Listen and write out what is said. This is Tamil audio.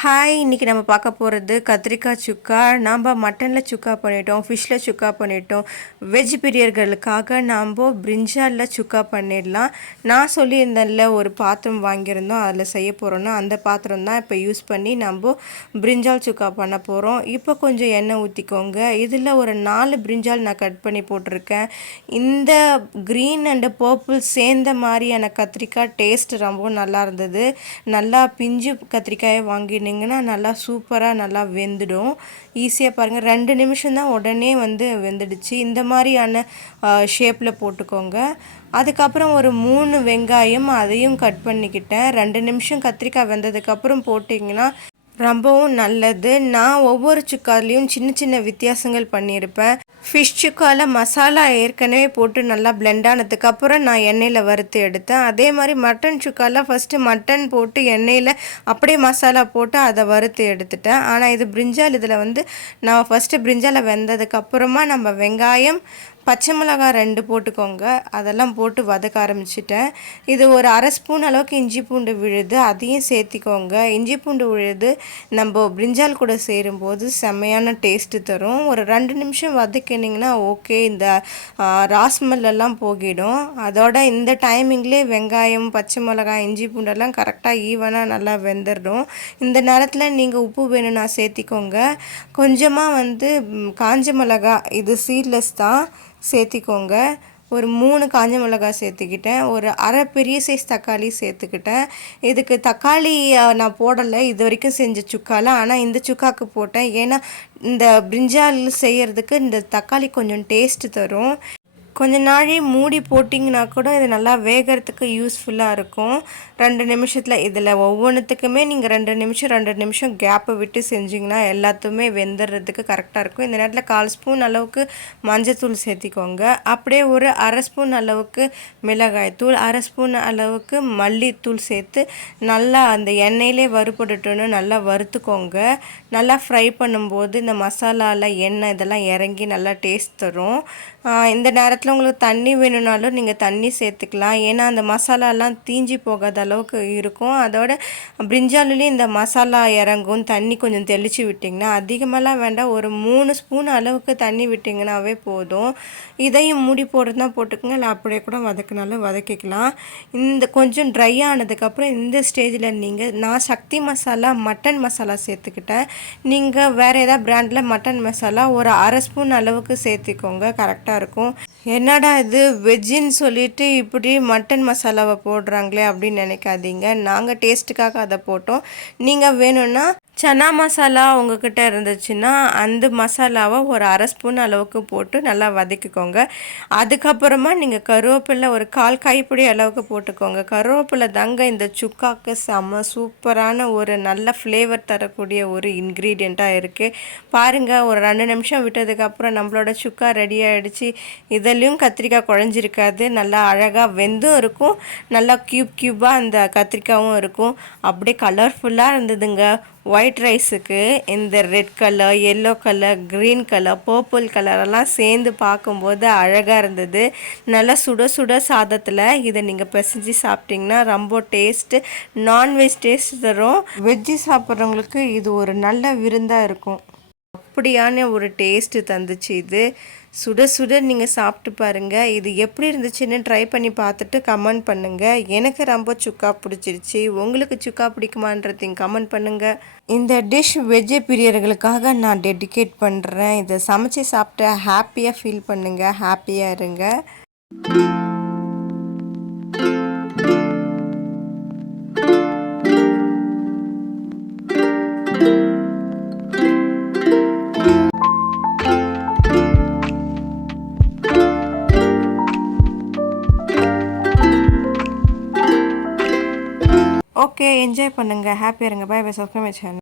ஹாய் இன்றைக்கி நம்ம பார்க்க போகிறது கத்திரிக்காய் சுக்கா. நாம் மட்டனில் சுக்கா பண்ணிட்டோம் ஃபிஷ்ஷில் சுக்கா பண்ணிட்டோம். வெஜ் பிரியர்களுக்காக நாம் பிரிஞ்சாலில் சுக்கா பண்ணிடலாம். நான் சொல்லியிருந்தேன்ல ஒரு பாத்திரம் வாங்கியிருந்தோம் அதில் செய்ய போகிறோன்னா அந்த பாத்திரம் தான் இப்போ யூஸ் பண்ணி நம்ம பிரிஞ்சால் சுக்கா பண்ண போகிறோம் இப்போ கொஞ்சம் எண்ணெய் ஊற்றிக்கோங்க இதில் ஒரு நாலு பிரிஞ்சால் நான் கட் பண்ணி போட்டிருக்கேன். இந்த க்ரீன் அண்டு பர்பிள் சேர்ந்த மாதிரியான கத்திரிக்காய் டேஸ்ட் ரொம்ப நல்லா இருந்தது. நல்லா பிஞ்சு கத்திரிக்காயை வாங்கி பண்ணிங்கன்னா நல்லா சூப்பராக நல்லா வெந்துடும். ஈஸியாக பாருங்கள் ரெண்டு நிமிஷம் தான் உடனே வந்து வெந்துடுச்சு. இந்த மாதிரியான ஷேப்பில் போட்டுக்கோங்க. அதுக்கப்புறம் ஒரு மூணு வெங்காயம் அதையும் கட் பண்ணிக்கிட்டேன். ரெண்டு நிமிஷம் கத்திரிக்காய் வெந்ததுக்கப்புறம் போட்டிங்கன்னா ரொம்பவும் நல்லது. நான் ஒவ்வொரு சுக்காலையும் சின்ன சின்ன வித்தியாசங்கள் பண்ணியிருப்பேன். ஃபிஷ் சுக்காவில் மசாலா ஏற்கனவே போட்டு நல்லா பிளெண்ட் ஆனதுக்கப்புறம் நான் எண்ணெயில் வறுத்து எடுத்தேன். அதே மாதிரி மட்டன் சுக்காவில் ஃபஸ்ட்டு மட்டன் போட்டு எண்ணெயில் அப்படியே மசாலா போட்டு அதை வறுத்து எடுத்துட்டேன். ஆனால் இது பிரிஞ்சால் இதில் வந்து நான் ஃபஸ்ட்டு பிரிஞ்சாலை வெந்ததுக்கப்புறமா நம்ம வெங்காயம் பச்சை மிளகாய் ரெண்டு போட்டுக்கோங்க. அதெல்லாம் போட்டு வதக்க ஆரம்பிச்சிட்டேன். இது ஒரு அரை ஸ்பூன் அளவுக்கு இஞ்சி பூண்டு விழுது அதையும் சேர்த்திக்கோங்க. இஞ்சி பூண்டு விழுது நம்ம பிரிஞ்சால் கூட சேரும்போது செம்மையான டேஸ்ட்டு தரும். ஒரு ரெண்டு நிமிஷம் வதக்கினிங்கன்னா ஓகே இந்த ராஸ்மெல்லாம் போகிடும். அதோட இந்த டைமிங்லேயே வெங்காயம் பச்சை மிளகாய் இஞ்சி பூண்டெல்லாம் கரெக்டாக ஈவனாக நல்லா வெந்துடும் இந்த நேரத்தில் நீங்கள் உப்பு வேணும்னா சேர்த்திக்கோங்க. கொஞ்சமாக வந்து காஞ்ச மிளகா இது சீட்லெஸ் தான். சேர்த்திக்கோங்க. ஒரு மூணு காஞ்ச மிளகாய் சேர்த்துக்கிட்டேன். ஒரு அரை பெரிய சைஸ் தக்காளி சேர்த்துக்கிட்டேன். இதுக்கு தக்காளி நான் போடலை. இது வரைக்கும் செஞ்ச சுக்காவில் ஆனால் இந்த சுக்காக்கு போட்டேன். ஏன்னா இந்த பிரிஞ்சால் செய்கிறதுக்கு இந்த தக்காளி கொஞ்சம் டேஸ்ட்டு தரும். கொஞ்ச நாளே மூடி போட்டிங்கன்னா கூட இது நல்லா வேகிறதுக்கு யூஸ்ஃபுல்லாக இருக்கும். ரெண்டு நிமிஷத்தில் இதில் ஒவ்வொன்றுத்துக்குமே நீங்கள் ரெண்டு நிமிஷம் ரெண்டு நிமிஷம் கேப்பை விட்டு செஞ்சிங்கன்னா எல்லாத்துமே வெந்துடுறதுக்கு கரெக்டாக இருக்கும். இந்த நேரத்தில் கால் ஸ்பூன் அளவுக்கு மஞ்சத்தூள் சேர்த்திக்கோங்க. அப்படியே ஒரு அரை ஸ்பூன் அளவுக்கு மிளகாய் தூள் அரை ஸ்பூன் அளவுக்கு மல்லித்தூள் சேர்த்து நல்லா அந்த எண்ணெயிலே வறுபட்டுட்டுன்னு நல்லா வறுத்துக்கோங்க. நல்லா ஃப்ரை பண்ணும்போது இந்த மசாலாவில் எண்ணெய் இதெல்லாம் இறங்கி நல்லா டேஸ்ட் தரும். இந்த நேரத்தில் உங்களுக்கு தண்ணி வேணும்னாலும் நீங்கள் தண்ணி சேர்த்துக்கலாம். ஏன்னா அந்த மசாலாலாம் தீஞ்சி போகாத அளவுக்கு இருக்கும். அதோட பிரிஞ்சாலுலேயும் இந்த மசாலா இறங்கும். தண்ணி கொஞ்சம் தெளித்து விட்டிங்கன்னா அதிகமெல்லாம் வேண்டாம். ஒரு மூணு ஸ்பூன் அளவுக்கு தண்ணி விட்டிங்கனாவே போதும். இதையும் மூடி போடுறதுனா போட்டுக்கோங்க. இல்லை அப்படியே கூட வதக்கினாலும் வதக்கிக்கலாம். இந்த கொஞ்சம் ட்ரை ஆனதுக்கப்புறம் இந்த ஸ்டேஜில் நீங்கள் நான் சக்தி மசாலா மட்டன் மசாலா சேர்த்துக்கிட்டேன். நீங்கள் வேறு ஏதாவது பிராண்டில் மட்டன் மசாலா ஒரு அரை ஸ்பூன் அளவுக்கு சேர்த்துக்கோங்க. கரெக்டாக இருக்கும். என்னடா இது வெஜ்ஜின்னு சொல்லிட்டு இப்படி மட்டன் மசாலாவை போடுறாங்களே அப்படின்னு நினைக்காதீங்க. நாங்கள் டேஸ்ட்டுக்காக அதை போட்டோம். நீங்கள் வேணும்னா சனா மசாலா உங்ககிட்ட இருந்துச்சுன்னா அந்த மசாலாவை ஒரு அரை ஸ்பூன் அளவுக்கு போட்டு நல்லா வதக்கிக்கோங்க. அதுக்கப்புறமா நீங்கள் கருவேப்பிலை ஒரு கால் கைப்பிடி அளவுக்கு போட்டுக்கோங்க. கருவேப்பிலை தாங்க இந்த சுக்காக்கு செம்ம சூப்பரான ஒரு நல்ல ஃப்ளேவர் தரக்கூடிய ஒரு இன்க்ரீடியண்ட்டாக இருக்குது பாருங்கள் ஒரு ரெண்டு நிமிஷம் விட்டதுக்கப்புறம் நம்மளோட சுக்கா ரெடி ஆகிடுச்சு இதுலேயும் கத்திரிக்காய் குழஞ்சிருக்காது. நல்லா அழகாக வெந்தும் இருக்கும். நல்லா க்யூப் க்யூப்பாக அந்த கத்திரிக்காயும் இருக்கும். அப்படியே கலர்ஃபுல்லாக இருந்ததுங்க. ஒயிட் ரைஸுக்கு இந்த red colour yellow colour green colour purple கலரெல்லாம் சேர்ந்து பார்க்கும்போது அழகாக இருந்தது. நல்லா சுட சுட சாதத்தில் இதை நீங்கள் பிசைஞ்சு சாப்பிட்டிங்கன்னா ரொம்ப டேஸ்ட்டு நான்வெஜ் டேஸ்ட் தரும். வெஜ்ஜு சாப்பிட்றவங்களுக்கு இது ஒரு நல்ல விருந்தாக இருக்கும். அப்படியான ஒரு டேஸ்ட்டு தந்துச்சு இது. சுட சுட நீங்கள் சாப்பிட்டு பாருங்கள் இது எப்படி இருந்துச்சுன்னு ட்ரை பண்ணி பார்த்துட்டு கமெண்ட் பண்ணுங்கள் எனக்கு ரொம்ப சுக்கா பிடிச்சிருச்சு. உங்களுக்கு சுக்கா பிடிக்குமான்றதையும் கமெண்ட் பண்ணுங்கள் இந்த டிஷ் வெஜ்ஜு பிரியர்களுக்காக நான் டெடிகேட் பண்ணுறேன் இதை சமைச்சு சாப்பிட்டு ஹாப்பியாக ஃபீல் பண்ணுங்கள் ஹாப்பியாக இருங்க. ஓகே என்ஜாய் பண்ணுங்கள் ஹாப்பியாக இருங்க. By by subscribe channel